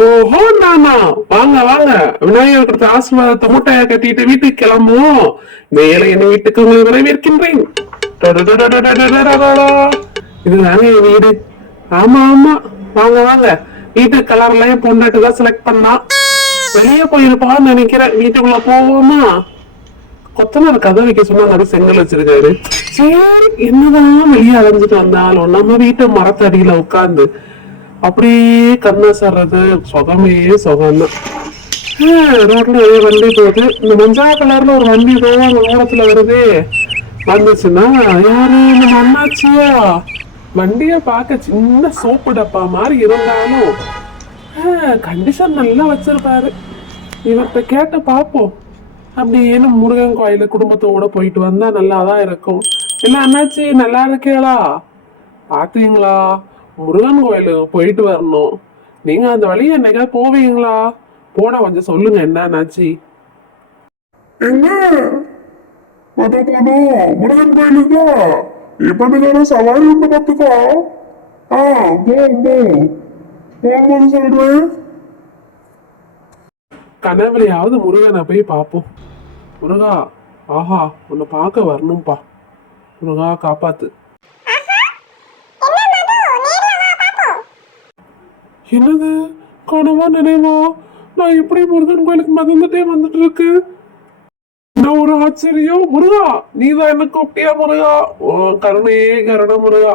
ஓஹோ நானா, வாங்க வாங்க. விநாயகர் கொடுத்த ஆசீர்வாதத்தை மூட்டையா கட்டிட்டு வீட்டுக்கு கிளம்புவோம். இந்த ஏழை என்ன வீட்டுக்கு உங்களை வரவேற்கின்றேன். டடடடடடடடடடடா. இதுதானே என் வீடு. ஆமா ஆமா, வாங்க வாங்க. வீட்டு கலர்லயும் பொண்டாட்டு தான் செலக்ட் பண்ணா. வெளியே போயிருப்பான்னு நினைக்கிறேன். வீட்டுக்குள்ள போவோமா? கொத்தனார் கதை வைக்க சொன்னா அது செங்கல் வச்சிருக்காரு. சரி, என்னதான் வெளியே அலைஞ்சிட்டு வந்தாலும் நம்ம வீட்டு மரத்தடியில உட்கார்ந்து அப்படியே கண்ணா சர்றது சுகமே சுகம்தான். ரோட்ல நிறைய வண்டி போகுது. இந்த மஞ்சா கலர்ல ஒரு வண்டி தான் அந்த ஓரத்துல வருது. வந்துச்சுன்னா யாரு நம்ம அண்ணாச்சியா? வண்டிய பார்க்க சின்ன சோப்பு டப்பா மாதிரி இருந்தாலும் கண்டிஷன் நல்லா வச்சிருப்பாரு. இவர்கிட்ட கேட்டு பார்ப்போம். அப்படின்னு முருகன் கோயிலு குடும்பத்தோட போயிட்டு வந்தா நல்லாதான் இருக்கும். என்ன அண்ணாச்சி, நல்லா இருக்கீங்களா? பாத்தீங்களா, முருகன் கோயிலுக்கு போயிட்டு வரணும். நீங்க அந்த வழியை என்னைக்காவது போவீங்களா? போனா கொஞ்சம் சொல்லுங்க என்ன அண்ணாச்சி. எங்க போனோம் முருகன் கோயிலுக்கா? இப்ப சவாரி உண்டு பார்த்துக்கோ. போகும்போது சொல்றேன். கனவுலையாவது முருகனை போய் பார்ப்போம். முருகா, ஆஹா, உன்னை பார்க்க வரணும்பா. முருகா காப்பாத்து. என்னது, கனவா நினைவா? நான் எப்படி முருகன் கோயிலுக்கு மறந்துட்டே வந்துட்டு இருக்கு. என்ன ஒரு ஆச்சரியம். முருகா, நீதான் என்ன கூப்பிட்டியா முருகா? கருணையே கருண முருகா.